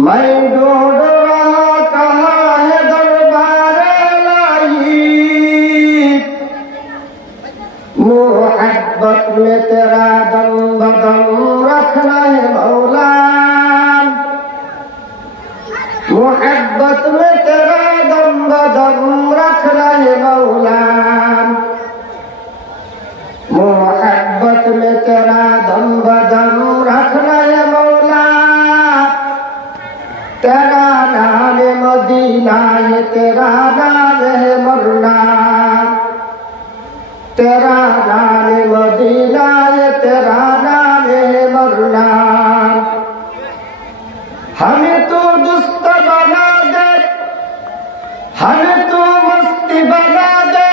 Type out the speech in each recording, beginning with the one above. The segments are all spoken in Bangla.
मैं ढूंढ रहा कहाँ है दरबारे इलाही, मोहब्बत में तेरा दम बदम रखना है मौला, मोहब्बत में तेरा दम बदम रखना है मौला, मोहब्बत में तेरा दम बदम रखना है मौला। तेरा नाम मदीना है, तेरा नाम है मरना, तेरा नाम मदीना है, तेरा नाम है मरना। हमें तो दुस्त बना दे, हमें तो मस्ती बना दे,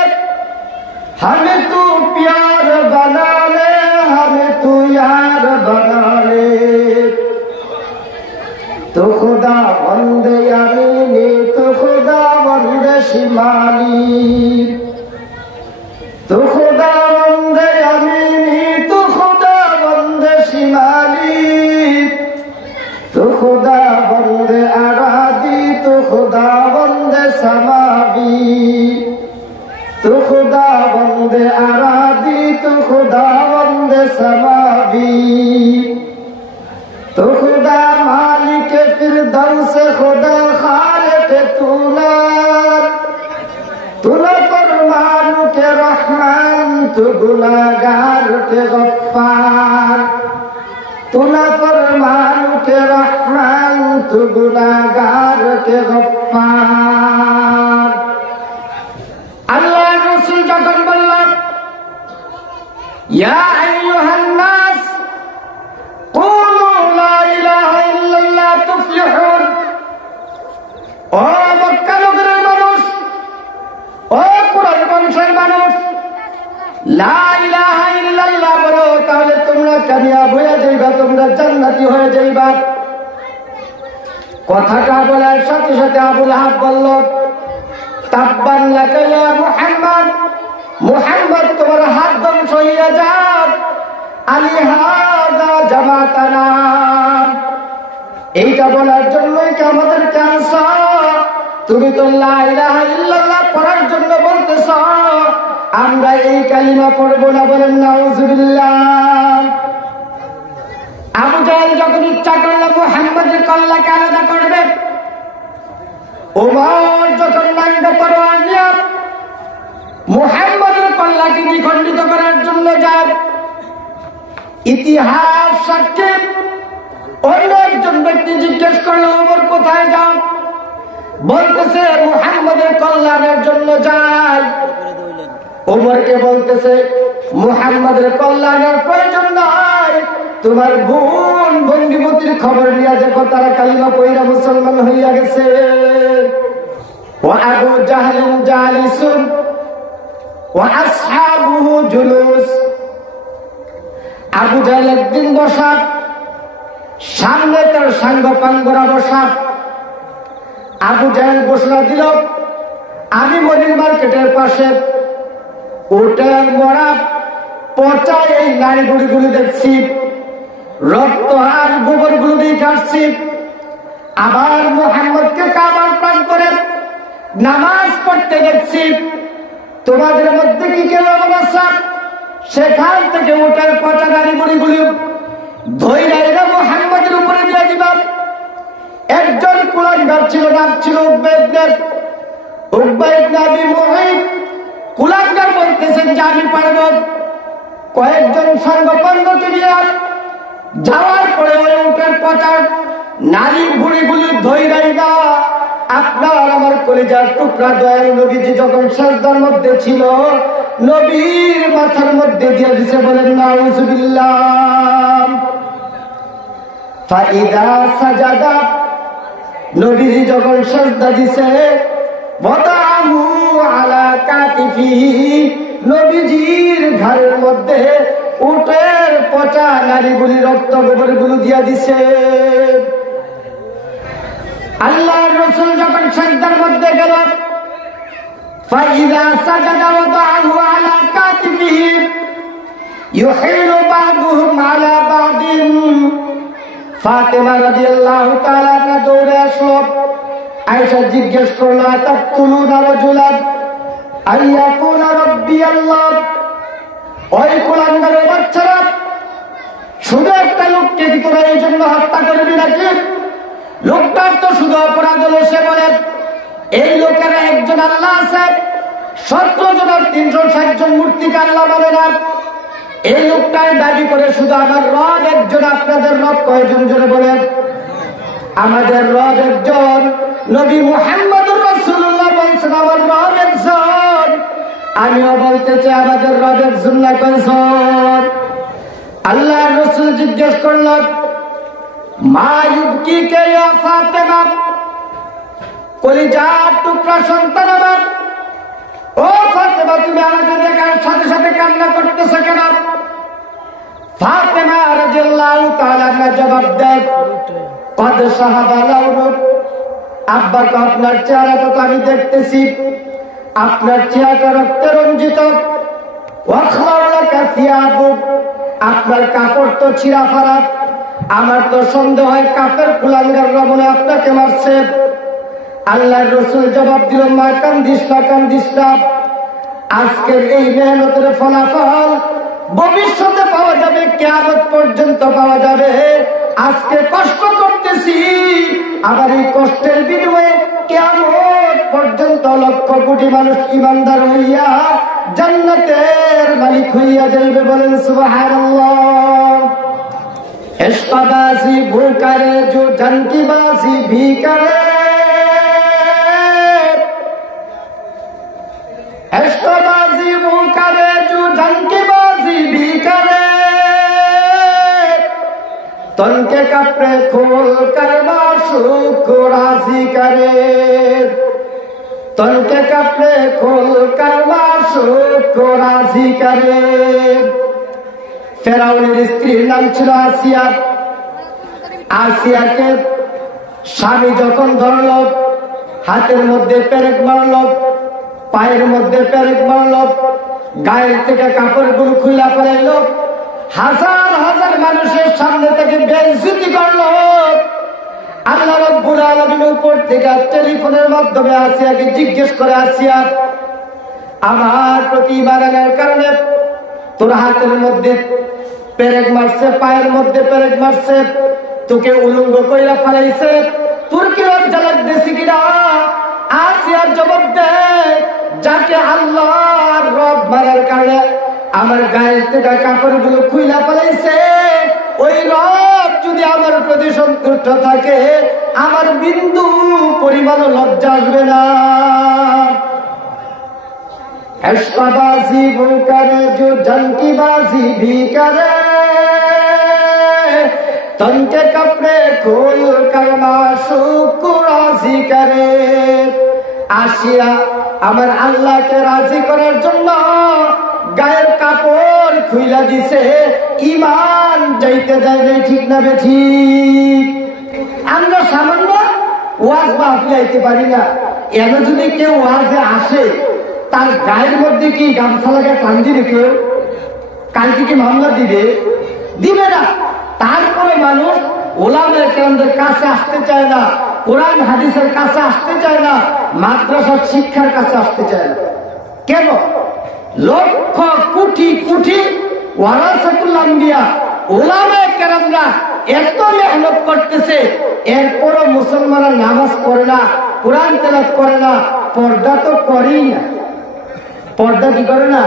हमें तू प्यार बना ले, हमें तू यार बना ले। तो खुदा बंदे यामीनी, तो खुदा बंदे शिमाली, तो खुदा बंदे यामीनी, तो खुदा बंदे शिमाली, तो खुदा बंदे आरादी, तो खुदा बंदे समावी, तो खुदा बंदे आरादी, तो खुदा बंदे समावी, तो खुदा मालिक फिरदौस, खुदा खालिक तूना फरमानु के रहमान, तू गुनाहगार के गफ्फार, तूना फरमानु के रहमान, तू गुनाहगार के गफ्फार। अल्लाह रसूल যখন বললেন ইয়া আইয়ুহান নাস কুলু লা ইলাহা ইল্লাল্লাহ তুফলিহুন, ও মক্কা নগরের মানুষ, ও কুরাইশ বংশের মানুষ, লা ইলাহা ইল্লাল্লাহ বলো, তাহলে তোমরা কামিয়াব হয়ে যাইবা, তোমরা জান্নাতি হয়ে যাইবা। কথাটা বলার সাথে সাথে আবু লাহাব বলল তাব্বান লাকা ইয়া মুহাম্মদ, মুহাম্মদ তোমার হাত ধ্বংস হইয়া যাক, আলিহাযা জামাতানা, এইটা বলার জন্যই কি আমাদের ক্যান্সার? তুমি তো লা ইলাহা ইল্লাল্লাহ পড়ার জন্য বলতেছ, আমরা এই কালিমা পড়বো না, বলেন নাউযুবিল্লাহ। আবু জাহেল যখন ইচ্ছা করলো মুহাম্মদের কল্লাকে আলাদা করবে, ওমর যখন নাঙ্গা তরোয়ার নিয়ে মুহাম্মদের কল্লাকে দ্বিখণ্ডিত করার জন্য যায়, ইতিহাস সাক্ষী অন্য একজন ব্যক্তি জিজ্ঞেস করলো ওমর কোথায় যাও? বলতেছে মুহাম্মদের কল্যাণের জন্য যায়। ওমরকে বলতেছে মুহাম্মদের কল্যাণের প্রয়োজন নাই, তোমার বোন বঙ্গিমতির খবর নিয়ে দেখো, তারা কালিমা পয়রা মুসলমান হইয়া গেছে। ও আবু জাহলিন জালিসুন ও আসহাবুহু জুলুস, আবু জাহল একদিন বসা, সামনে তার সাঙ্গপাঙ্গরা বসা। আবু জাহল ঘোষণা দিল আমি মনির মার্কেটের পাশে ওটার মরা পচা এই নারী গুড়িগুলি দেখছি, রক্ত আর গোবর গুলো দিয়ে কাটছি। আবার মুহাম্মদকে কাবার প্রান্তরে নামাজ পড়তে দেখছি। তোমাদের মধ্যে কি কেউ এমন আছে সেখান থেকে ওটার পচা নারী গুড়িগুলি ধৈর্য মুহাম্মদের উপরে দিয়ে দিবা? একজন কুলাঙ্গার ছিল, নাম ছিল উকবা ইবনে আবি মুঈত। কুলাঙ্গার বলতেছেন যে আমি পারব। কয়েকজন সাঙ্গপাঙ্গকে নিয়ে যাওয়ার পরে ওই উটের পচার নারী ভুড়িগুলি ধৈরাই না। আপনার আমার কলিজার টুকরা দয়াল নবীজি যখন সাজদার মধ্যে ছিল, নবীর মাথার মধ্যে দিয়ে দিছে, বলেন নাউযুবিল্লাহ। ফাইদা সাজাদা, নবীজি যখন সাজদা দিছে, ওয়াদাহু আলা কাতিফিহি, নবীজির ঘাড়ের মধ্যে উটের পচা নারীগুলি রক্ত গোবর গুলো দিয়া দিছে। আল্লাহর রাসূল যখন সাজদার মধ্যে গেল, ফাইদা সাজাদা ওয়াদাহু আলা কাতিফিহি ইউহিলু বা'দুহুম আলা বা'দিন ফাতেমা রাদিয়াল্লাহু তাআলা আনহা দৌড়ে আসলো। আয়েশা জিজ্ঞেস করলো, আতাকতুলুনা রাজুলান আইয়াকুনা রাব্বি আল্লাহ। ওই কুলাঙ্গারের বাচ্চারা, শুধু একটা লোককে কি তোরা এই জন্য হত্যা করবি নাকি? লোকটার তো শুধু অপরাধ হলো, সে বলে এই লোকেরা একজন আল্লাহ আছে, 17 জনের 360 জন মূর্তিকে আল্লাহ মানে না। এই লোকটাই দাবি করে শুধু আমার রব একজন। আপনাদের রব কয়জন? জোরে বলেন। আমাদের রব একজন। নবী মুহাম্মদুর রাসূলুল্লাহ বলছেন আমার রব একজন। আমিও বলতে চাই আমাদের রব একজন না কয়জন? আল্লাহর রাসূল জিজ্ঞেস করলেন, মা ইউবকিকা ইয়া ফাতেমা, কলিজার টুকরা সন্তান আমার, ও ফাতেমা তুমি আমাকে দেখার সাথে সাথে কান্না করতেছো কেন? ফাতেমা রাদিয়াল্লাহু তাআলা আনহা জবাব দেয়, কদ সাহাবা লাউরুক, আব্বা তো আপনার চেহারাটা তো আমি দেখতেছি, আপনার চেহারাটা রক্তে রঞ্জিত। ওয়াখলাউলাকা থিয়াবুক, আপনার কাপড় তো ছিঁড়া ফাড়া। আমার তো সন্দেহ হয় কাফের কুলাঙ্গাররা মনে আপনাকে মারছে। আল্লাহর রাসূল জবাব দিল, মা কান্দিস না, কান্দিস না। আজকের এই মেহনতের ফলাফল ভবিষ্যতে পাওয়া যাবে, কিয়ামত পর্যন্ত পাওয়া যাবে। আজকে কষ্ট করতেছি, আবার এই কষ্টের বিনিময়ে কিয়ামত পর্যন্ত লক্ষ কোটি মানুষ ঈমানদার হইয়া জান্নাতের মালিক হইয়া যাইবে। বলেন সুবহানাল্লাহ। ইশকবাজি ভুল করে जो জনকিবাজি भी करे, इश्कबाजी वो करे जो जंकीबाजी भी करे। तन के कपड़े खोल कर माशूक को राजी करे, तन के कपड़े खोल कर माशूक को राजी करे। ফেরাউনের স্ত্রীর নাম ছিল আসিয়া। আসিয়াকে স্বামী যখন ধরল, হাতের মধ্যে পেরেক মারল, পায়ের মধ্যে পেরেক মারল, গায়ের থেকে কাপড়গুলো খুলে ফেলাইল, হাজার হাজার মানুষের সামনে থেকে বেইজ্জতি করল। আল্লাহ রাব্বুল আলামিন উপর থেকে টেলিফোনের মাধ্যমে আসিয়াকে জিজ্ঞেস করে, আসিয়া আমার প্রতি ঈমান আনার কারণে তোর হাতের মধ্যে পেরেক মারছে, পায়ের মধ্যে পেরেক মারছে, তোকে উলঙ্গ কইরা ফেলাইছে, তোর কি লজ্জা লাগতেছে কিনা? আসিয়ার জবাব দেয়, যাকে আল্লাহর রব মারার কারণে আমার গায়ের থেকে কাপড়গুলো খুইলা ফেলাইছে, ওই রব যদি আমার প্রতি সন্তুষ্ট থাকে, আমার বিন্দু পরিমাণ লজ্জা আসবে না। इश्कबाजी वो करे जो जंकीबाजी भी करे, तन के कपड़े खोल कर माशूक को राजी करे। আসিয়া আমার আল্লাহকে রাজি করার জন্য গায়ের কাপড় খুইলা দিছে, ঈমান যাইতে দেয় নাই। ঠিক না বেঠিক? আমরা সামান্য ওয়াজ মাহফিলে আইতে পারি না, এর যদি কেউ ওয়াজে আসে তার গায়ের মধ্যে কি গামছা লাগায় টান দিবে কেউ? কালকে কি মামলা দিবে? দিবে না। তারপরে মানুষ ওলামায়ে কেরামদের কাছে আসতে চায় না, কোরআন হাদিসের কাছে আসতে চায় না, মাদ্রাসার শিক্ষার কাছে আসতে চায় না। কেন? লক্ষ কোটি কোটি ওয়ারাসাতুল আম্বিয়া ওলামায়ে কেরামরা এত মেহনত করতেছে, এরপরও মুসলমানরা নামাজ পড়ে না, কোরআন তেলাওয়াত করে না, পর্দা তো করেই না। পর্দা কি করে না?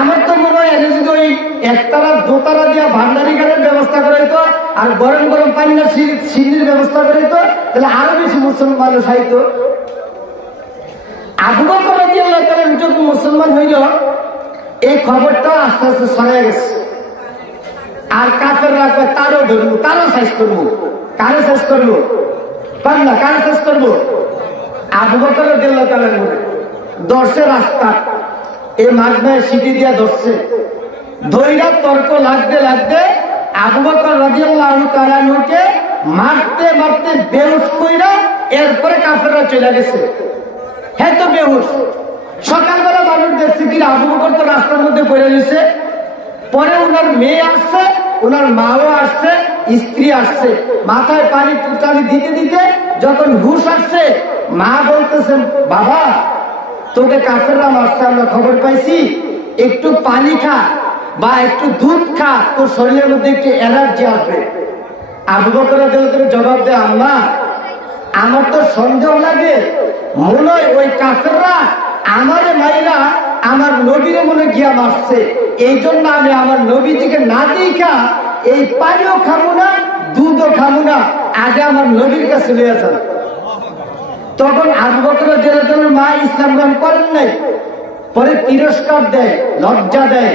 আমার তো মনে হয় এনে যদি ওই একতারা দোতারা দিয়া ভান্ডারি গাড়ির ব্যবস্থা করে দিত, আর গরম গরম পানি না সিন্নির ব্যবস্থা করে দিত, তাহলে আরো বেশি মুসলমান মানুষ হইতো। আবু বকর রাদিয়াল্লাহু তাআলা যখন মুসলমান হইল, এই খবরটা আস্তে আস্তে ছড়িয়ে গেছে। আর কাফেররা কয় তারও ধরবো, তারও শেষ করবো। কারো শেষ করবো? পার না। কারো শেষ করবো? আবু বকর রাদিয়াল্লাহু তাআলা দর্শে রাস্তা এই মাগনায় সিটি দিয়া ধরছে, ধৈরা তর্ক লাগতে লাগতে আবু বকর রাদিয়াল্লাহু তাআলা আনহুকে মারতে মারতে বেহুশ কইরা এরপরে কাফেররা চলে গেছে। হ্যাঁ তো বেহুশ। সকালবেলা মানুষ দেখছে কি আবু বকর তো রাস্তার মধ্যে পড়ে গেছে। পরে ওনার মেয়ে আসছে, ওনার মাও আসছে, স্ত্রী আসছে, মাথায় পানি টানি দিতে দিতে যখন হুশ আসছে, মা বলতেছেন, বাবা তোকে কাফেররা মারছে, আমরা খবর পাইছি, একটু পানি খা বা একটু দুধ খা, তোর শরীরের মধ্যে একটু এনার্জি আসবে। আবু বকর রাদিয়াল্লাহু তাআলা জবাব দেয়, আম্মা আমার তো সন্দেহ লাগে, মনে হয় ওই কাফেররা আমারে মাইরা আমার নবীরে মনে গিয়া মারছে, এই জন্য আমি আমার নবীজিকে না দেখা এই পানিও খাবো না, দুধও খাবো না, আগে আমার নবীর কাছে নিয়ে যান। তখন আবু বকর রাদিয়াল্লাহু তাআলার মা ইসলাম গ্রহণ করেন নাই, পরে তিরস্কার দেয়, লজ্জা দেয়,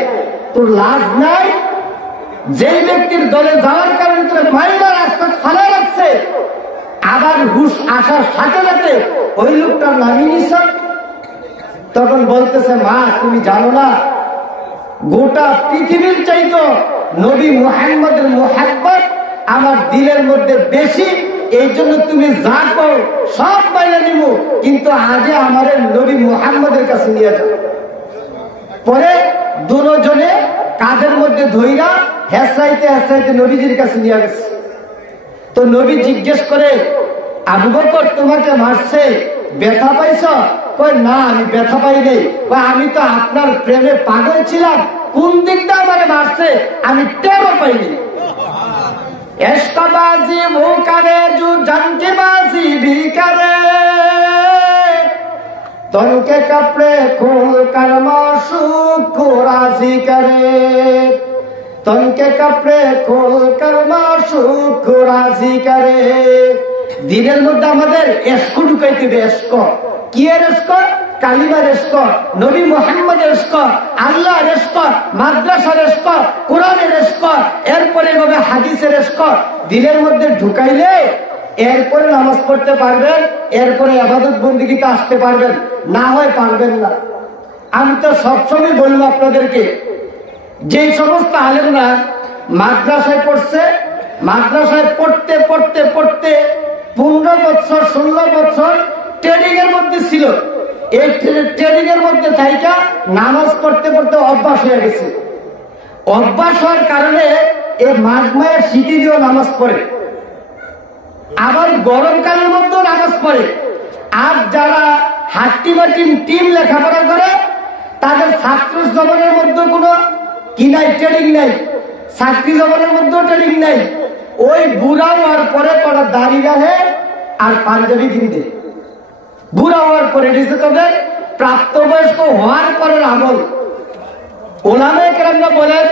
তোর লাজ নাই? যেই ব্যক্তির দলে যাওয়ার কারণে তোর মাইরা রাস্তা ফালা রাখছে, আবার হুশ আসার সাথে সাথে ওই লোকটার নামিয়ে নিস। তখন বলতেছে, মা তুমি জানো না গোটা পৃথিবীর চাইতো নবী মুহাম্মদের মুহাব্বত আমার দিলের মধ্যে বেশি, এই জন্য তুমি যা করো সব মাইনা নিব, কিন্তু আগে আমার নবী মুহাম্মদের কাছে নিয়ে যাও। পরে দুজনে কাঁধের মধ্যে ধইরা হেসাইতে হেসাইতে নবীজির কাছে নিয়ে গেছে। তো নবী জিজ্ঞেস করে, আবু বকর তোমাকে মারছে, ব্যথা পাইছ? কই না, আমি ব্যথা পাই নাই। আমি তো আপনার প্রেমে পাগল ছিলাম, কোন দিকটা আমারে মারছে আমি টেরও পাইনি। এশকাবাজি वो करे जो जंगबाजी भी करे, तन के कपड़े खोल कर माशूक को राजी करे, तन के कपड़े खोल कर माशूक को राजी करे। দিনের মধ্যে আমাদের এশক ঢুকাইতে হবে। এশক কি এর এশক? কালিমার এশক, নবী মুহাম্মদের এশক, আল্লাহর এশক, মাদ্রাসার এশক, কোরআনের এশক, এরপরে এভাবে হাদিসের এশক দিলের মধ্যে ঢুকাইলে এরপরে নামাজ পড়তে পারবেন, এরপরে ইবাদত বন্দেগীতে আসতে পারবেন, না হয় পারবেন না। আমি তো সবসময় বলবো আপনাদেরকে, যে সমস্ত আলেমরা মাদ্রাসায় পড়ছে, মাদ্রাসায় পড়তে পড়তে পড়তে 15 বছর 16 বছর ট্রেনিং এর মধ্যে ছিল, এই ট্রেনিং এর মধ্যে থাইকা নামাজ পড়তে পড়তে অভ্যাস হয়ে গেছে। অভ্যাস হওয়ার কারণে এই মাঘমায়ের শীতে দিয়েও নামাজ পড়ে, আবার গরমকালের মধ্যেও নামাজ পড়ে। আর যারা হাট্টিমাটিম টিম লেখাপড়া করে তাদের ছাত্র জীবনের মধ্যে কোনো কি নাই, ট্রেনিং নাই, চাকরি জীবনের মধ্যেও ট্রেনিং নাই। ওই বুড়া হওয়ার পরে তারা দাড়ি রাখে আর পাঞ্জাবি কিনতে, বুড়া হওয়ার পরে এটি তবে প্রাপ্তবয়স্ক হওয়ার পরের আমল। ওলামায়ে কেরামরা বলেন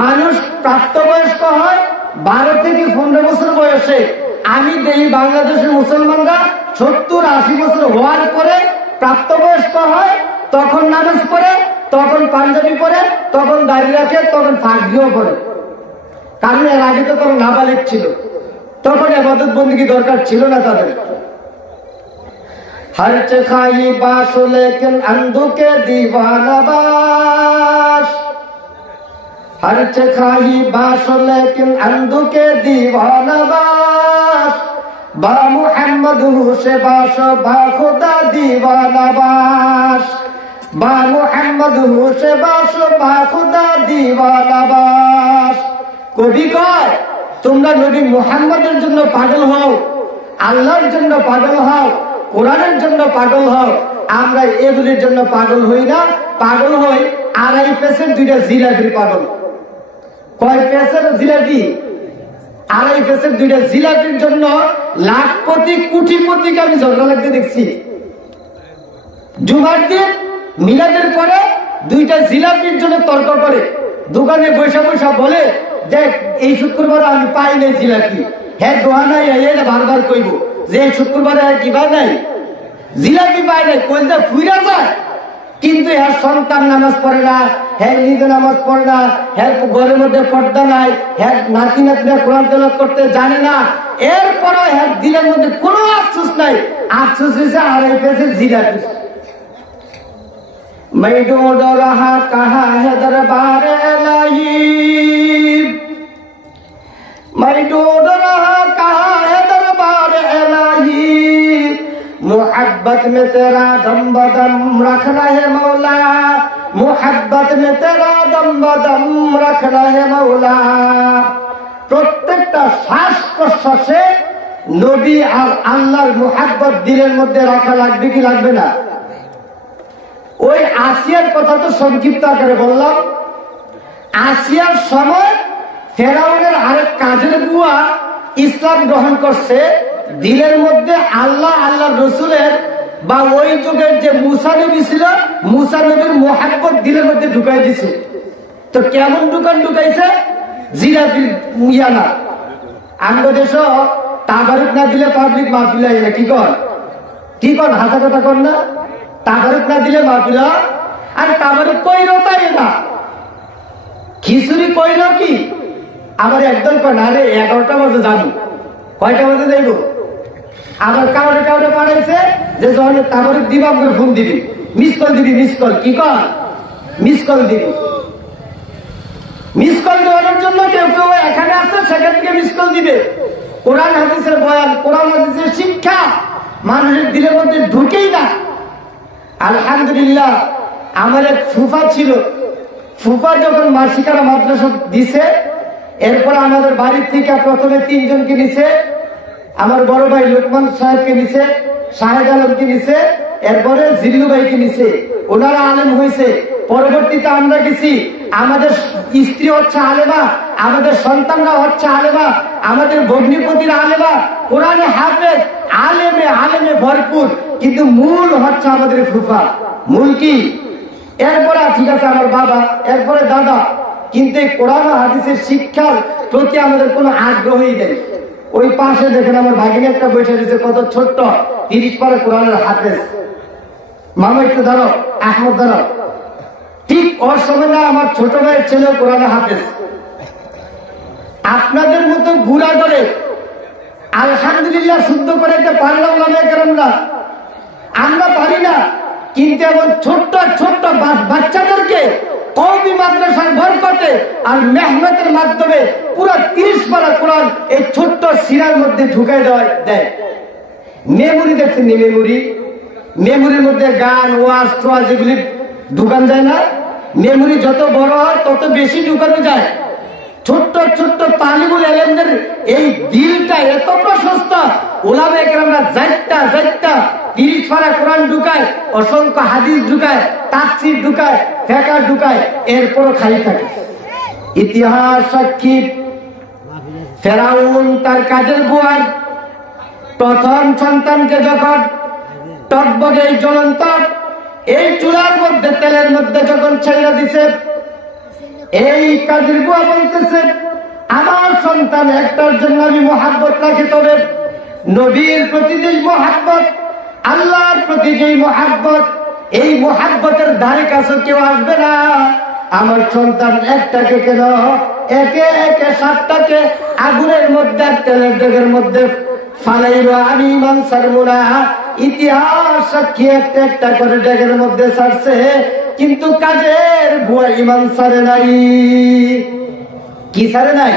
মানুষ প্রাপ্তবয়স্ক হয় 12 থেকে 15 বছর বয়সে। আমি দেখি বাংলাদেশের মুসলমানরা 70-80 বছর হওয়ার পরে প্রাপ্তবয়স্ক হয়, তখন নামাজ পড়ে, তখন পাঞ্জাবি পরে, তখন দাড়ি রাখে, তখন পাগড়িও পরে। কারণ এর আগে তো তখন নাবালিগ ছিল, তখন ইবাদত বন্দেগী দরকার ছিল না তাদের। हर्च खाई बाश लेकिन अंधु के दीवाना बाश, हर्च खाई बाश लेकिन अंधु के दीवाना बाश, बा मुहम्मद से बाश बा खुदा दीवाना बाश, बा मुहम्मद से बाश बा खुदा दीवाना बाश। কবি কয় তোমরা নবী মুহাম্মদের জন্য পাগল হও, আল্লাহর জন্য পাগল হও, কোরআনের জন্য পাগল হও। আমরা এগুলির জন্য পাগল হই না, পাগল হই 2.5 পেসের 2টা জিলাপির পাগল। কয় পেসের জিলাপি? 2.5 পেসের 2টা জিলাপির জন্য লাখপতি কোটিপতিকে আমি ঝগড়া লাগতে দেখছি। জুমার দিন মিলাদের পরে 2টা জিলাপির জন্য তর্ক করে, দোকানে বৈশা বৈশা বলে, দেখ এই শুক্রবার আমি পাই নাই জিলাপি, হ্যাঁ দোয়া নাই, এটা বারবার কইব যে শুক্রবারে কিবা নাই, জিলাপি পাই নাই, কইতে ফুইরা যায়। কিন্তু হ্যাঁ সন্তান নামাজ পড়ে না, হ্যাঁ নিজে নামাজ পড়ে না, হ্যাঁ ঘরের মধ্যে পর্দা নাই, হ্যাঁ নাতি নাতিরা কোরআন তেলাওয়াত করতে জানে না, এরপরও হ্যাঁ দিলের মধ্যে কোনো আফসোস নাই। আফসোস হয়েছে 2.5 পেসের জিলাপি। मैं ढूंढ रहा कहाँ है दरबार इलाही, मैं ढूंढ रहा कहाँ है दरबार इलाही, मोहब्बत में तेरा दम बदम रखना है मौला, मोहब्बत में तेरा दम बदम रखना है मौला। প্রত্যেকটা শ্বাস প্রশ্বাসে নবী আর আল্লাহর মুহাব্বত দিলের মধ্যে রাখা লাগবে কি লাগবে না? ওই আসিয়ার কথা তো সংক্ষিপ্ত আকারে বললাম। আসিয়ার সময় ফেরাউনের আরেক কাজের বুয়া ইসলাম গ্রহণ করছে, দিলের মধ্যে আল্লাহ আল্লাহ রসুলের বা ওই যুগের যে মুসা নবী ছিল, মুসা নবীর মুহাব্বত দিলের মধ্যে ঢুকাই দিছে। তো কেমন ঢুকাইছে? জিলাপি ইয়ানা আমরা দেশ তাবারুক না দিলে পাবলিক মাহফিল হয় না। কি কর হাসা কথা কর না? তাবারুক না দিলে মাহফিল, আর তাবারুক কইল তাই না, খিচুড়ি কইল কি আবার একদম কয় না, আরে 11টা বাজে যাবো, কয়টা বাজে যাইব? আবার কাউরে পাঠাইছে যে যখন তাবারুক দিবা আমাকে ফোন দিবি, মিস কল দিবি, মিস কল কি কর, মিস কল দিবি। মিস কল দেওয়ার জন্য কেউ এখানে আসছে, সেখান থেকে মিস কল দিবে। কোরআন হাদিসের বয়ান, কোরআন হাদিসের শিক্ষা মানুষের দিলের মধ্যে ঢুকেই না। আলহামদুলিল্লাহ, আমার এক ফুফা ছিল, ফুফা যখন মাসিকারা মাদ্রাসা দিছে, এরপর আমাদের বাড়ির থেকে প্রথমে 3 জনকে নিছে, আমার বড় ভাই লোকমান সাহেবকে নিছে, শাহেদ আলমকে নিছে, এরপরে জিল্লু ভাইকে নিছে। ওনারা আলেম হয়েছে, পরবর্তীতে আমরা গেছি, আমাদের স্ত্রী হচ্ছে আলেমা, আমাদের সন্তানরা হচ্ছে আলেমা, আমাদের ভগ্নিপতির আলেমা, কোরআনে হাফেজ, আলেমে ভরপুর, কিন্তু মূল হচ্ছে আমাদের ফুফা। মূল কি? এরপরে ঠিক আছে আমার বাবা, এরপরে দাদা, কিন্তু এই কোরআন হাদিসের শিক্ষার প্রতি আমাদের কোনো আগ্রহই নেই। ওই পাশে দেখেন আমার ভাগিনী একটা বসে দিচ্ছে, কত ছোট্ট, 30 পারা কোরআনের হাফেজ। মামা একটু ধরো, আহমদ ধরো, ঠিক ওর সময় না আমার ছোট ভাইয়ের ছেলে কোরআনে হাফেজ। আপনাদের মতো বুড়া করে আলহামদুলিল্লাহ শুদ্ধ করে পারে না ওলামায়ে কেরামরা, আমরা পারি না, কিন্তু এমন ছোট্ট ছোট্ট বাচ্চাদেরকে কওমি মাদ্রাসার বরকতে আর মেহনতের মাধ্যমে পুরো 30 পারা কোরআন এই ছোট্ট সিরার মধ্যে ঢুকাই দেয়। মেমোরি দেখছেন? মেমোরির মধ্যে গান, ওয়াজ টোয়াজ এগুলি ঢুকান যায় না? মেমোরি যত বড় হয় তত বেশি ঢুকানো যায়। ছোট্ট ছোট্ট তালিবুল ইলমদের এই দিলটা এত প্রশস্ত, ওলামায়ে কেরামরা যাইতা 30 পারা কোরআন ঢুকায়, অসংখ্য হাদিস ঢুকায়, তাফসীর ঢুকায়, ফিকহ ঢুকায়, এরপরও খালি থাকে। ইতিহাস সাক্ষী, ফেরাউন তার কাজের বুয়ার প্রথম সন্তানকে যখন টকবগে জ্বলন্ত এই চুলার মধ্যে তেলের মধ্যে যখন ছেড়ে দিছে, এই কাজের বুয়া বলতেছে, আমার সন্তান একটার জন্য আমি মহাব্বত রাখি, তবে নবীর প্রতি যে মহাব্বত, আল্লাহর প্রতি যে মহাব্বত, এই মহাব্বতের ধারে কাছে কেউ আসবে না। আমার সন্তান একটাকে কেন একে 7টাকে আগুনের মধ্যে, তেলের ডেগের মধ্যে ফালাইল, আমি ইমান ছাড়বো না। ইতিহাস সাক্ষী একটা করে ডেগের মধ্যে ছাড়ছে, কিন্তু কাজের বুয়া ইমান ছাড়ে নাই। কি ছাড়ে নাই?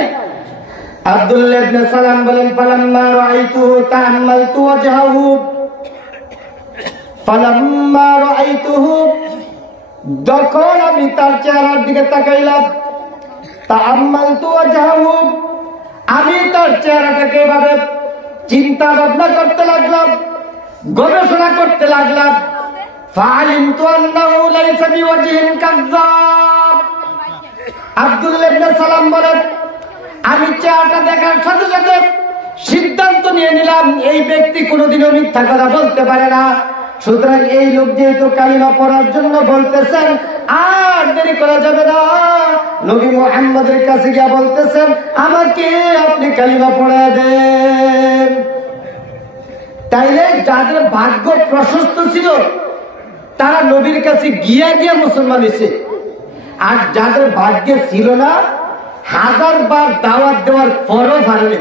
আব্দুল্লাহ ইবনে সালাম বলেন, ফালাম্মা রাআইতুহু তাআম্মালতু ওয়াজহাহু, ফালাম্মা রাআইতুহু, যখন আমি তার চেহারার দিকে তাকাইলাম, তাআম্মালতু ওয়াজহাহু, আমি তার চেহারাটাকে এভাবে চিন্তা ভাবনা করতে লাগলাম, গবেষণা করতে লাগলাম। ফাআলিমতু আন্নাহু লাইসা বিওয়াজহিন কাযযাব। আব্দুল্লাহ ইবনে সালাম বলেন, আমি চেহারাটা দেখার সাথে সাথে সিদ্ধান্ত নিয়ে নিলাম, এই ব্যক্তি কোনোদিনও মিথ্যা কথা বলতে পারে না। সুতরাং এই লোক যেহেতু কালিমা পড়ার জন্য বলতেছেন, আর দেরি করা যাবে না। নবী মুহাম্মদের কাছে গিয়ে বলতেছেন, আমাকে আপনি কালিমা পড়ায় দেন। তাইলে যাদের ভাগ্য প্রশস্ত ছিল তারা নবীর কাছে গিয়া মুসলমান হয়েছে, আর যাদের ভাগ্যে ছিল না 1000 বার দাওয়াত দেওয়ার পরও পারেনি।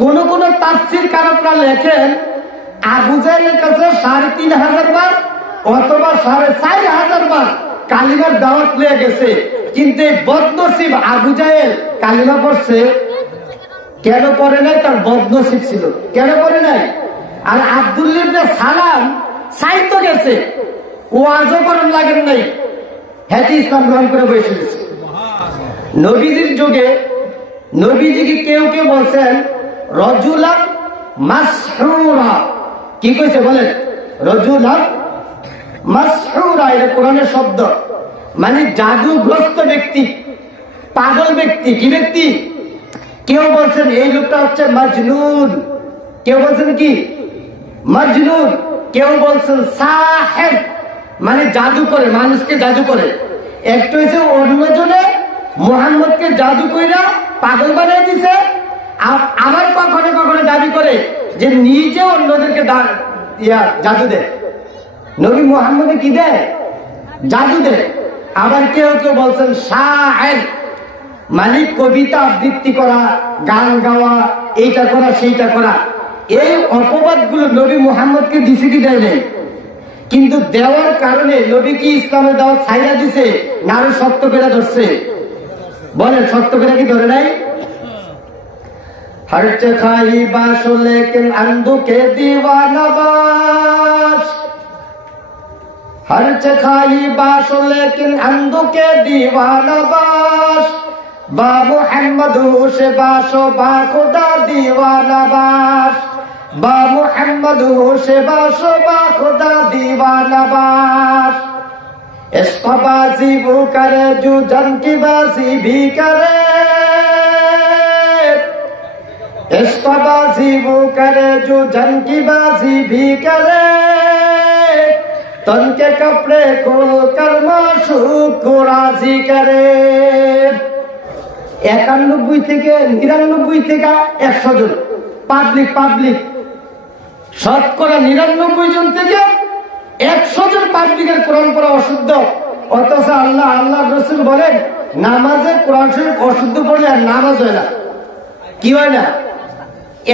কোন কোন তাফসীর কারকরা লেখেন, আবু জাহেলের কাছে 3500 বার অথবা 4500 বার কালিমার দাওয়াত নিয়ে গেছে, কিন্তু এই বদনসিব আবু জাহেল কালিমা পড়ছে কেন পড়ে নাই? তার বদনসিব ছিল, কেন পড়ে নাই? আর আব্দুল্লাহ ইবনে সালাম সাইতো গেছে, ওয়াজও করেন লাগেন নাই, হ্যাঁ ইসলাম গ্রহণ করে বসে গেছে। নবীজির যুগে নবীজিকে কেউ কেউ বলছেন রজুলান মাসহুরা। কি কইছে বলেন? রজুলান মাসহুরা, এটা কোরআনের শব্দ, মানে জাদুগ্রস্ত ব্যক্তি, পাগল ব্যক্তি। কি ব্যক্তি? কেউ বলছেন এই লোকটা হচ্ছে মজনুন, কেউ বলছেন কি মজনুন, কেউ বলছেন সাহেব, মানে জাদু করে, মানুষকে জাদু করে। একটু হচ্ছে অন্যজনে মুহাম্মদকে জাদু কইরা পাগল বানিয়ে দিছে, আবার কখনো কখনো দাবি করে যে নিজে অন্যদেরকে জাদু দেয়। নবী মুহাম্মদে কি দেয়? জাদু দেয়। আবার কেউ কেউ বলছেন শায়ের, মানে কবিতা আবৃত্তি করা, গান গাওয়া, এইটা করা সেইটা করা। এই অপবাদগুলো নবী মুহাম্মদকে দিছে কি দেয় নাই? কিন্তু দেওয়ার কারণে নবী কি ইসলামের দাওয়াত ছাইরা দিছে না আরো শক্ত করে ধরছে? বলেন, শক্ত করে কি ধরে নাই? हर्च खाई बाश लेकिन अंधु के दीवाना बाश, हर्च खाई बाश लेकिन अंधु के दीवाना बाश, बा मुहम्मद से बाशो बा खुदा दीवाना बाश, बा मुहम्मद से बाशो बा खुदा दीवाना बाश। इश्क़बाज़ी वो करे जो जन की बाजी भी करे, इश्क़बाज़ी वो करे जो जन की बाजी भी करे, तन के कपड़े खोल कर माशूक को राजी करे। 91 থেকে 99 থেকে 100 জন পাবলিক শতকরা 99 জন থেকে 100 জন পাবলিকের কোরআন পড়া অশুদ্ধ। অথচ আল্লাহ রাসূল বলেন নামাজে কোরআন শরীফ অশুদ্ধ পড়লে আর নামাজ হয় না। কি হয় না?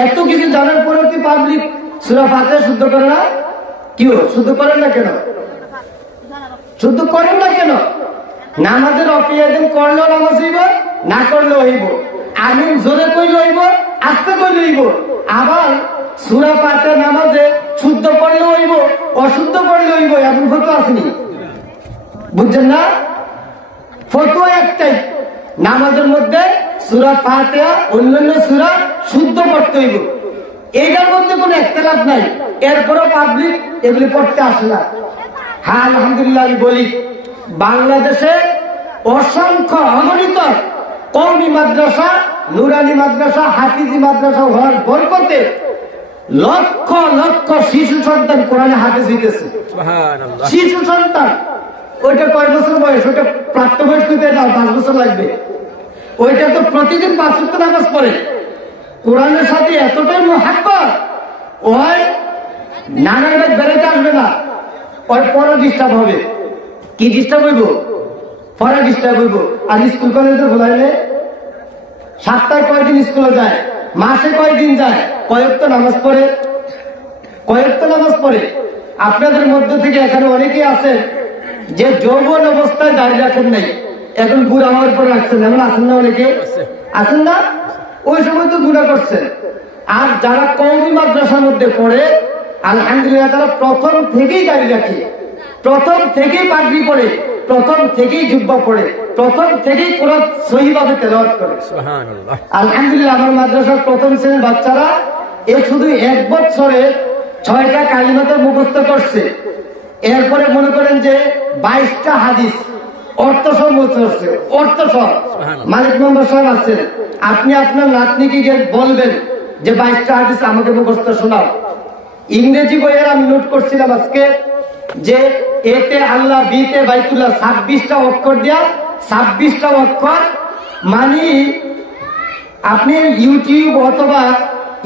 এত কিছু জানার পরেও কি পাবলিক সূরা ফাতিহা শুদ্ধ করে না? কি শুদ্ধ করেন না কেন? শুদ্ধ করেন না কেন? নামাজের অপিয়াদিন করলেও নামাজ হইব, না করলেও হইব। আমিন জোরে কইলে হইব, আস্তে কইলে হইব। আবার সূরা ফাতিহা নামাজে শুদ্ধ পড়লেও হইব, অশুদ্ধ পড়লেও হইব। এমন ফতোয়া আসেনি, বুঝছেন না? ফতোয়া একটাই, নামাজের মধ্যে সূরা ফাতিহা অন্যান্য সূরা শুদ্ধ পড়তে হইব। এইটার মধ্যে কোনো ইখতিলাফ নাই। এরপরও পাবলিক এগুলি পড়তে আসে না। হ্যাঁ, আলহামদুলিল্লাহ আমি বলি, বাংলাদেশে অসংখ্য অগণিত কওমি মাদ্রাসা, নুরানি মাদ্রাসা, হাফিজি মাদ্রাসা হওয়ার বরকতে লক্ষ লক্ষ শিশু সন্তান কোরআনে হাফেজ হইতেছে। শিশু সন্তান, ওইটা কয় বছর বয়স? ওইটা প্রাপ্তবয়স্ক হতে যাও 5 বছর লাগবে। ওইটা তো প্রতিদিন 5 ওয়াক্ত নামাজ পড়ে। কোরআনের সাথে এতটাই মুহাব্বত, ওই নানাটা বেড়াতে আসবে না, ওর পড়া ডিস্টার্ব হবে। কি ডিস্টার্ব হইব? পড়া ডিস্টার্ব হইব। আর স্কুল কলেজে ভুলাইলে সপ্তাহে কয়দিন স্কুলে যায়, মাসে কয়দিন যায়, কয়েকটা নামাজ পড়ে, কয়েকটা নামাজ পড়ে। আপনাদের মধ্য থেকে এখানে অনেকেই আছেন যে যৌবন অবস্থায় দাঁড়িয়ে রাখেন নাই, এখন বুড়া হওয়ার পর রাখছেন। এমন আছেন না? অনেকে আছেন না? ওই সময় তো গুণা করছেন। আর যারা কওমি মাদ্রাসার মধ্যে পড়ে, আলহামদুলিল্লাহ তারা প্রথম থেকেই দাঁড়িয়ে রাখে, প্রথম থেকেই পাগড়ি পড়ে, প্রথম থেকেই জুব্বা পড়ে, প্রথম থেকেই কোরআন সহিভাবে তেলাওয়াত করে। সুবহানাল্লাহ। আলহামদুলিল্লাহ আমার মাদ্রাসার প্রথম শ্রেণীর বাচ্চারা শুধু 1 বছরে 6টা কালিমাতে মুখস্থ করছে। এরপরে মনে করেন যে 22টা হাদিস অর্থসহ মুখস্থ করছে। অর্থসহ মালিক মেম্বার সাহেব আছেন, আপনি আপনার নাতনিকে গিয়ে বলবেন যে 22টা হাদিস আমাকে মুখস্থ শোনাও। ইংরেজি বইয়ের আমি নোট করছিলাম আজকে যে এতে আল্লাহ, বিতে বাইতুল্লাহ, 26টা অক্ষর দেয়া, 26টা অক্ষর। মানে আপনি ইউটিউব অথবা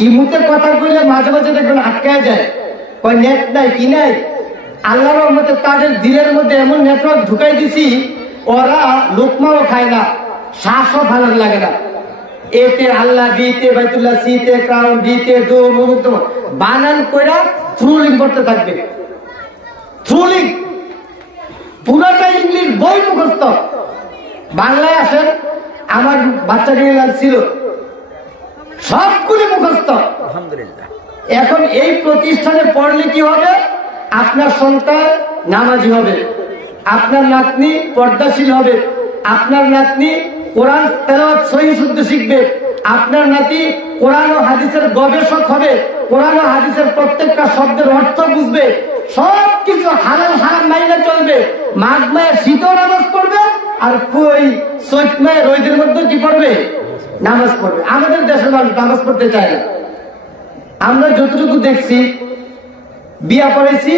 ইমুতে কথা বললে মাঝে মাঝে দেখবেন আটকায় যায়, কয় নেট নাই, কি নাই। আল্লাহর রহমতে তাদের দিলের মধ্যে এমন নেটওয়ার্ক ঢুকাই দিছি, ওরা লোকমাও খায় না, শ্বাসও ভালো লাগে না। এতে আল্লাহ, বিতে বাইতুল্লাহ, সিতে ক্রাউন, ডিতে ডোম, বানান কইরা থ্রুলিং করতে থাকবে। থ্রুলিং পুরোটা ইংলিশ বই মুখস্থ। বাংলায় আসেন, আমার বাচ্চাকে ছিল সবগুলি মুখস্থ। আলহামদুলিল্লাহ। এখন এই প্রতিষ্ঠানে পড়লে কি হবে? আপনার সন্তান নামাজি হবে, আপনার নাতনি পর্দাশীল হবে, আপনার নাতনি কোরআন তেলাওয়াত সহিহ শুদ্ধ শিখবে, আপনার নাতি কোরআন ও হাদিসের গবেষক হবে, কোরআন ও হাদিসের প্রত্যেকটা শব্দের অর্থ বুঝবে, সবকিছু হালাল হারাম মাইনে চলবে, মাঘ মায়ের শীতও নামাজ পড়বে, আর ওই চৈত মায়ের রোদের মধ্যে কি পড়বে? নামাজ পড়বে। আমাদের দেশের মানুষ নামাজ পড়তে চায় না। আমরা যতটুকু দেখছি, বিয়া করেছি,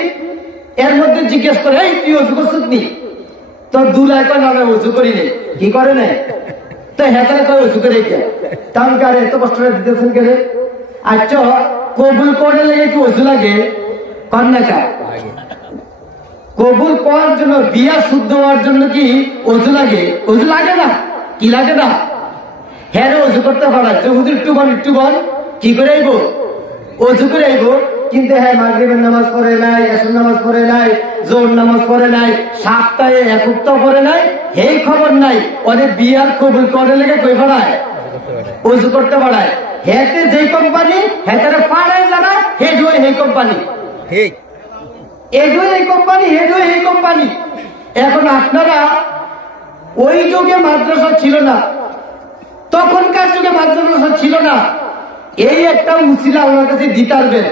এর মধ্যে জিজ্ঞেস করে, এই তুই অজু করছিস নি? তো দুলাই কয় নামে অজু করি নেই। কি করে নেই? তো হেতারে কয় অজু করে কে? তাহলে কারে এত কষ্টটা দিতেছেন কে? আচ্ছা, কবুল করে লেগে কি অজু লাগে? কন্যা কবুল করার জন্য, বিয়া শুদ্ধ হওয়ার জন্য কি অজু লাগে? অজু লাগে না। কি লাগে না? হ্যাঁ, অজু করতে পারা যে হুজুর একটু বল কি করে আইব? অজু করে আইব। কিন্তু হ্যাঁ, মাগরিবের নামাজ পড়ে নাই, এশার নামাজ পড়ে নাই, জোহর নামাজ পড়ে নাই, সপ্তাহে এক সপ্তাহ পড়ে নাই, এই খবর নাই। ওদের বিয়ার কবুল করে লেগে কই পাড়ায়? অজু করতে পারায়। হেতে যেই কোম্পানি হেতারে পাড়ায় জানা, হেডু এই কোম্পানি, এডু এই কোম্পানি, হেডু এই কোম্পানি। এখন আপনারা, ওই যুগে মাদ্রাসা ছিল না, তখনকার যুগে মাদ্রাসা ছিল না, এই একটা উসিলা আমার কাছে দিতে পারবেন।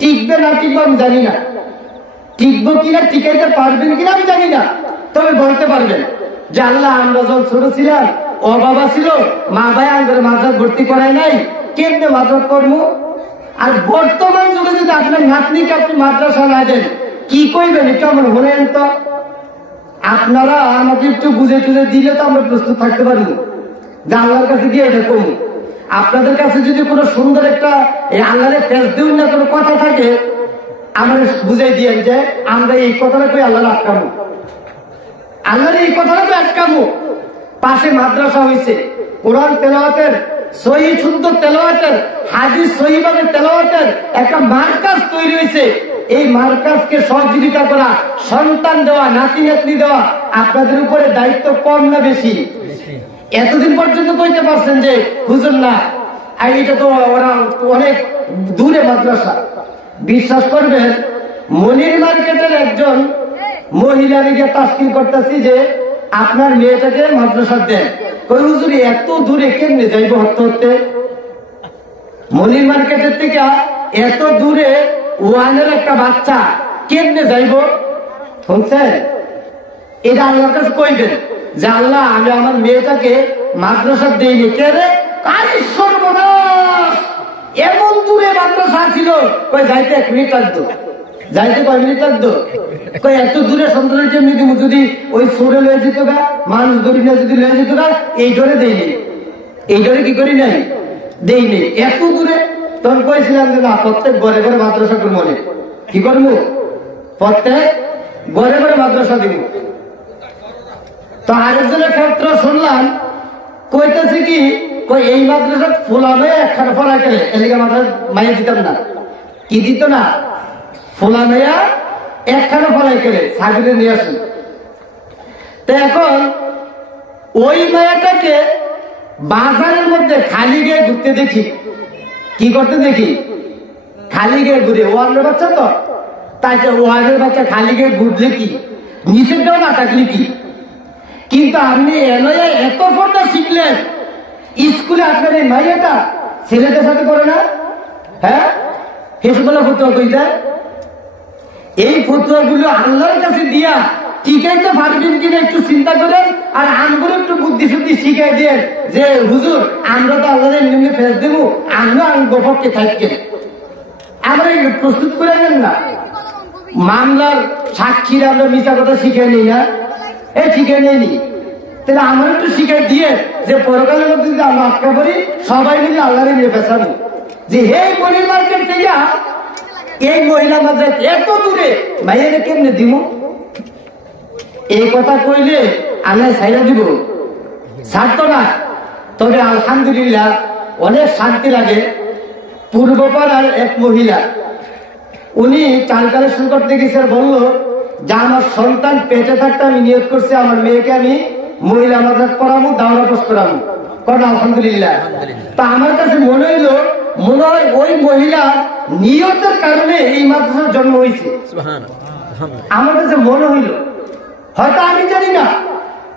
টিকবে না টিকবে আমি জানি না, টিকবো কিনা, টিকাইতে পারবেন কিনা আমি জানি না, তবে বলতে পারবেন যে আল্লাহ, আমরা যখন ছোট ছিলাম, বাবা ছিল, মা ভাই আমাদের মাদ্রাসা ভর্তি করায় নাই, কেমনে মাদ্রাসা করবো? আর বর্তমান যুগে যদি আপনার নাতনিকে আপনি মাদ্রাসা না দেন, কি কইবেন? কেমন বলেন তো? আপনারা আমাকে একটু বুঝে টুঝে দিলে তো আমরা প্রস্তুত থাকতে পারবো যে আল্লাহর কাছে গিয়ে এটা করবো। আপনাদের কাছে যদি কোনো সুন্দর একটা আল্লাহরে ফেস দিন না কোনো কথা থাকে, আমার বুঝাই দিয়ে যে আমরা এই কথাটা কই আল্লাহর আটকামো, আল্লাহর এই কথাটা তো আটকামো। পাশে মাদ্রাসা হয়েছে, কোরআন তেলাওয়াতের, সহি শুদ্ধ তেলাওয়াতের, হাদিস সহিভাবে তেলাওয়াতের একটা মার্কাজ তৈরি হয়েছে। এই মার্কাজকে সহযোগিতা করা, সন্তান দেওয়া, নাতি নাতনি দেওয়া আপনাদের উপরে দায়িত্ব কম না বেশি? এতদিন পর্যন্ত কইতে পারছেন যে হুজুর না, আর এটা তো ওরা অনেক দূরে মাদ্রাসা। বিশ্বাস করবেন, মনির মার্কেটের একজন মহিলারে গিয়ে তাস্কিল করতেছি যে আপনার মেয়েটাকে মাদ্রাসা দেন। কই হুজুর এত দূরে কেমনে যাইব? হতে হতে মনির মার্কেটের থেকে এত দূরে ওয়ানের একটা বাচ্চা কেমনে যাইব? শুনছেন? এটা আল্লাহর কাছে কইবেন যে আল্লাহ, আমি আমার মেয়েটাকে মাদ্রাসা দেইনি। কে রে? কারি সর্বনাশ, এমন দূরে মাদ্রাসা ছিল, কই যাইতে 1 মিনিট লাগতো, যাইতে কয় মিনিট লাগতো? কই এত দূরে সন্তানের কেমনি দিব? যদি ওই সরে লয়ে যেত গা, মানুষ ধরি না যদি লয়ে যেত গা, এই ডরে দেয়নি, এই ডরে কি করি নাই, দেয়নি। এত দূরে তখন কইছিলাম যে না, প্রত্যেক ঘরে ঘরে মাদ্রাসা করবো, কি করবো? প্রত্যেক ঘরে ঘরে মাদ্রাসা দিব। তো আরেকজনের ক্ষেত্র শুনলাম, কইতেছে কি, কই এই মাদ্রাসা ফুলামে একখানা ফলা গেলে এদিকে মাদ্রাসা মাইয়া দিতাম না। কি দিত না? ফোলা মেয়া একখানা ফলাই গেলে সাবিরে নিয়ে আসেন। তো এখন ওই মেয়াটাকে বাজারের মধ্যে খালি গিয়ে ঘুরতে দেখি। কি করতে দেখি? খালি গিয়ে ঘুরে। ওয়ানের বাচ্চা তো, তাই ওয়ানের বাচ্চা খালি গিয়ে ঘুরলে কি, নিচের দেওয়া না থাকলে কি? কিন্তু আপনি এনয়ে এত পর্দা শিখলেন, স্কুলে আপনার এই মাইয়াটা ছেলেদের সাথে করে না? হ্যাঁ, হেসগুলো ফতুয়া কই যায়? এই ফতুয়া গুলো আল্লাহর কাছে দিয়া টিকাইতে পারবেন কিনা একটু চিন্তা করেন। আর আমগুলো একটু বুদ্ধি শুদ্ধি শিখাই দিয়ে যে হুজুর, আমরা তো আল্লাহ এমনি ফেস দেবো, আমরা গোপরকে থাকবে, আমরা প্রস্তুত করে নেন না। মামলার সাক্ষীরা আমরা মিথ্যা কথা শিখাই নিই না? এই শিখাই নেই, তাহলে আমরা একটু শিখাই দিয়ে যে পরকালের মধ্যে যদি আমরা আটকা করি, সবাই মিলে আল্লাহরে নিয়ে পেছাবো যে এই মনির মার্কেট থেকে এই মহিলা মাদ্রাসা এত দূরে মাইয়ারে কেমনে দিব? এই কথা কইলে আল্লাহ ছাইরা দিব, ছাড়তো না। তবে আলহামদুলিল্লাহ অনেক শান্তি লাগে। পূর্বপাড়ার এক মহিলা, উনি চাল কালেকশন করতে গেছে, বললো যে আমার সন্তান পেটে থাকতে আমি নিয়োগ করছি আমার মেয়েকে আমি মহিলা মাদ্রাসা পড়াবো, দাওরা পোষ করাবো। কারণ আলহামদুলিল্লাহ, তা আমার কাছে মনে হইলো মনে হয় ওই মহিলার নিয়তের কারণে এই মাদ্রাসার জন্ম হয়েছে। আমার কাছে মনে হইল, হয়তো আমি জানি না,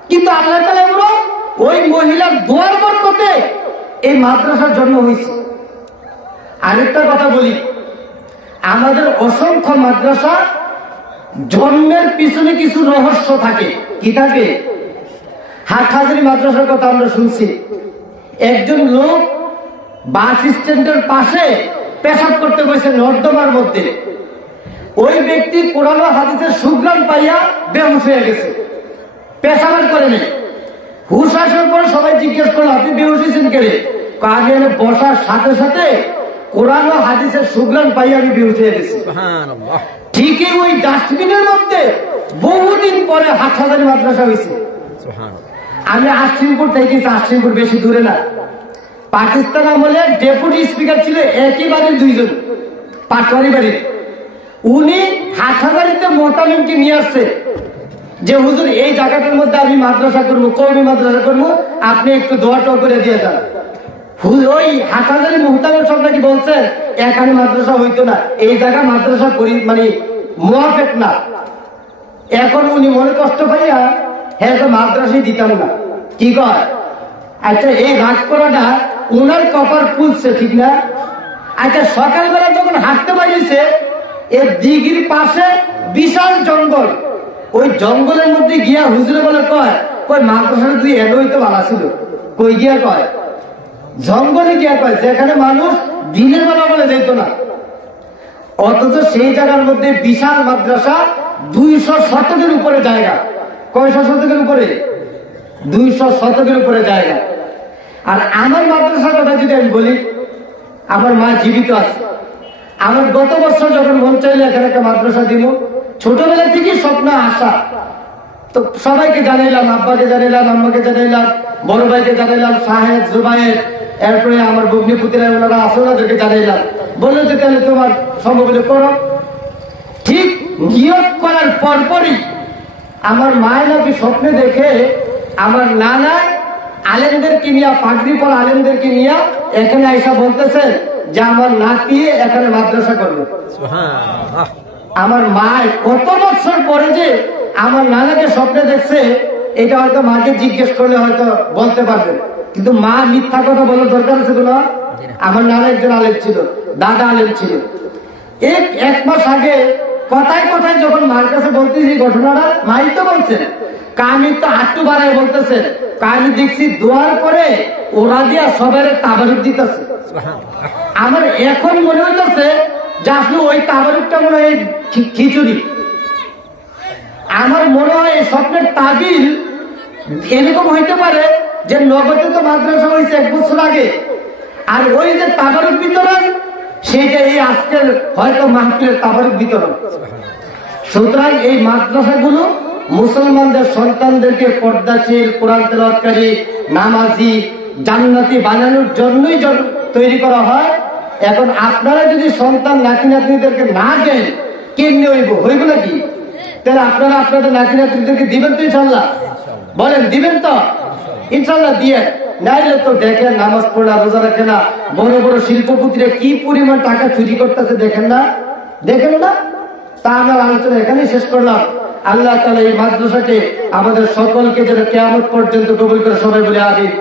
কিন্তু আল্লাহ তাআলা ওই মহিলার দোয়ার বরকতে এই মাদ্রাসার জন্ম হয়েছে। আরেকটা কথা বলি, আমাদের অসংখ্য মাদ্রাসা জন্মের পিছনে কিছু রহস্য থাকে। কি থাকে? হাটহাজারী মাদ্রাসার কথা আমরা শুনছি, একজন লোক বাস স্ট্যান্ডের পাশে পেশাব করতে বসে নর্দমার মধ্যে। ওই ব্যক্তি কোরআন ও হাদিসের সুঘ্রাণ পাইয়া বেহুশ হয়ে গেছে, পেশাবের করে নেই। হুশ আসার পরে সবাই জিজ্ঞেস করলো, আপনি বেহুশ হয়েছেন কে? আমি বসার সাথে সাথে কোরআন ও হাদিসের সুঘ্রাণ পাইয়া আমি বেহুশ হয়ে গেছি। ঠিকই ওই ডাস্টবিনের মধ্যে বহুদিন পরে হাটহাজারী মাদ্রাসা হয়েছে। আমি আশ্রিমপুর থেকে, আশ্রিমপুর বেশি দূরে না, পাকিস্তান আমলে ডেপুটি স্পিকার ছিল একই বাড়ির দুইজন, পাটোয়ারি বাড়ির। উনি হাটহাজারীতে মোতামিমকে নিয়ে আসছে যে হুজুর এই জায়গাটার মধ্যে আমি মাদ্রাসা করবো, কওমি মাদ্রাসা করবো, আপনি একটু দোয়াটাও করে দিয়ে যান। ওই হাটহাজারী মোহতামিম সব নাকি বলছেন এখানে মাদ্রাসা হইতো না, এই জায়গা মাদ্রাসা করি মানে মুয়াফেক না। এখন উনি মনে কষ্ট পাইয়া হ্যাঁ তো মাদ্রাসায় দিতাম না। কি কয়? আচ্ছা, এই রাগ করাটা উনার কপার পুলছে, ঠিক না? আচ্ছা, সকালবেলা যখন হাঁটতে পারিছে, এর দিঘির পাশে বিশাল জঙ্গল, ওই জঙ্গলের মধ্যে গিয়া হুজুরে বলে কয় মাদ্রাসাটা তুই এলো হইতে ভালো ছিল। কই গিয়া কয়? জঙ্গলে গিয়া কয়, যেখানে মানুষ দিনের বেলা বলে যেত না। অথচ সেই জায়গার মধ্যে বিশাল মাদ্রাসা, 200 শতকের উপরে জায়গা। কয়শো শতকের উপরে? 200 শতকের উপরে জায়গা। আর আমার মাদ্রাসার কথা যদি আমি বলি, আমার মা জীবিত আছে। আমার গত বছর যখন মন চাইলে এখানে একটা মাদ্রাসা দিব, ছোটবেলা থেকেই স্বপ্ন আসা। তো সবাইকে জানাইলাম, আব্বাকে জানাইলাম, আম্মাকে জানাইলাম, বড় ভাইকে জানাইলাম, সাহেব জুবাইর, এরপরে আমার ভগ্নিপুতিরা ওনারা আছে, ওনাদেরকে জানাইলাম। বললো যে তাহলে তোমার সম্ভব হলে করো। ঠিক নিয়োগ করার পরপরই আমার মায়ের নাকি স্বপ্নে দেখে আমার নানা আলেমদেরকে নিয়ে, পাগড়ি পর আলেমদেরকে নিয়ে এখানে আইসা বলতেছে যে আমার নাতি এখানে মাদ্রাসা করবে। আমার মায় কত বছর পরে যে আমার নানাকে স্বপ্নে দেখছে, এটা হয়তো মাকে জিজ্ঞেস করলে হয়তো বলতে পারবেন, কিন্তু মা মিথ্যা কথা বলার দরকার ছিল না। আমার নানা একজন আলেম ছিল, দাদা আলেম ছিল। এক মাস আগে কথায় কথায় যখন মার কাছে বলতেছি ঘটনাটা, মাই তো বলছেন, আমি তো হাঁটু বাড়ায় বলতেছে, আমি দেখছি দোয়ার করে ওরা দিয়া সবাই তাবারুক দিতেছে। আমার এখন মনে হইতেছে যে আসলে ওই তাবারুকটা মনে হয় খিচুড়ি। আমার মনে হয় এই স্বপ্নের তাবিল এরকম হইতে পারে যে নগদে তো মাদ্রাসা হয়েছে 1 বছর আগে, আর ওই যে তাবারুক বিতরণ, সেইটা এই আজকের হয়তো মাহফিলের তাবারুক বিতরণ। সুতরাং এই মাদ্রাসাগুলো মুসলমানদের সন্তানদেরকে পর্দাশীল, কোরআন তেলাওয়াতকারী, নামাজি, জান্নাতি বানানোর জন্যই তৈরি করা হয়। এখন আপনারা যদি সন্তান নাতি নাতনিদেরকে না দেন, কেমনে হইব নাকি? তাহলে আপনারা আপনাদের নাতি নাতনিদেরকে দিবেন তো ইনশাল্লাহ? বলেন দিবেন তো? ইনশাল্লাহ দিয়ে। নাইলে তো দেখেন নামাজ পড়া, রোজা রাখে না, বড় বড় শিল্পপতিরা কি পরিমাণ টাকা চুরি করতেছে, দেখেন না? দেখেন না? তা আমার আলোচনা এখানেই শেষ করলাম। আল্লাহ তাআলা এই মাদ্রাসাকে আমাদের সকলকে যেন কিয়ামত পর্যন্ত কবুল করে, সবাই বলে আমিন।